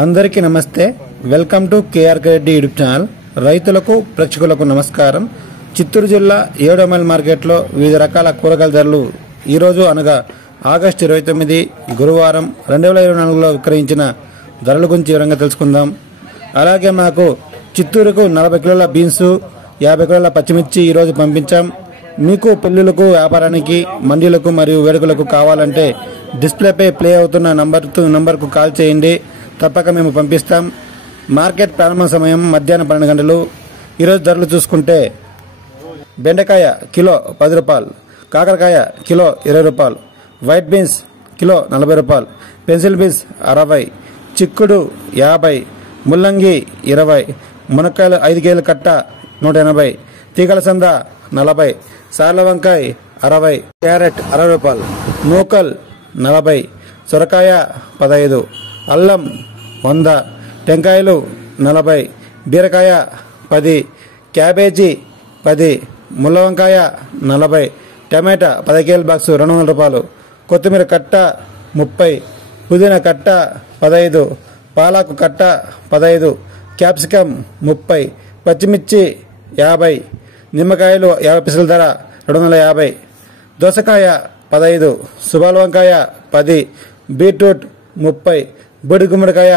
అందరికీ నమస్తే. Welcome to KRK Reddy YouTube channel. రైతులకు ప్రేక్షకులకు నమస్కారం. చిత్తూరు జిల్లా 7వ మైల్ మార్కెట్లో వివిధ రకాల కూరగాయల ధరలు ఈరోజు అనగా ఆగస్టు 29 గురువారం 2024లో విక్రయించిన ధరల గురించి వివరంగా తెలుసుకుందాం. అలాగే మాకు చిత్తూరుకు 40 కిలోల బీన్స్, 50 కిలోల పచ్చిమిర్చి ఈరోజు పంపించాం. మీకు పెళ్లిళ్లకు, వ్యాపారానికి, మండీలకు మరియు వేడుకలకు కావాలంటే డిస్ప్లేపై ప్లే అవుతున్న నంబర్కు కాల్ చేయండి. తప్పక మేము పంపిస్తాం. మార్కెట్ ప్రారంభ సమయం మధ్యాహ్నం 12 గంటలు. ఈరోజు ధరలు చూసుకుంటే బెండకాయ కిలో 10 రూపాయలు, కాకరకాయ కిలో 20 రూపాయలు, వైట్ బీన్స్ కిలో 40 రూపాయలు, పెన్సిల్ బీన్స్ 60, చిక్కుడు 50, ముల్లంగి 20, మునక్కాయలు 5 కేజీల కట్ట 180, తీగల సంద 40, సార్ల వంకాయ 60, క్యారెట్ 60 రూపాయలు, నూకల్ 40, సొరకాయ 15, అల్లం 100, టెంకాయలు 40, బీరకాయ 10, క్యాబేజీ 10, ముల్ల వంకాయ 40, టమాటా 10 కేజీల బాక్స్ 200 రూపాయలు, కొత్తిమీర కట్ట 30, పుదీనా కట్ట 15, పాలాకు కట్ట 15, క్యాప్సికమ్ 30, పచ్చిమిర్చి 50, నిమ్మకాయలు 50 పైసల ధర 250, దోసకాయ 15, సుబాల వంకాయ 10, బీట్రూట్ 30, బొడి గుమ్మడికాయ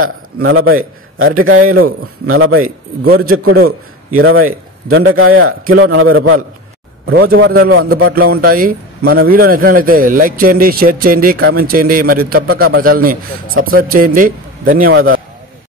40, అరటికాయలు 40, గోరుచిక్కుడు 20, దొండకాయ కిలో 40 రూపాయలు. రోజువారీ ధరలు అందుబాటులో ఉంటాయి. మన వీడియో నచ్చినట్లయితే లైక్ చేయండి, షేర్ చేయండి, కామెంట్ చేయండి మరియు తప్పక మా ఛానల్ని సబ్స్క్రైబ్ చేయండి. ధన్యవాదాలు.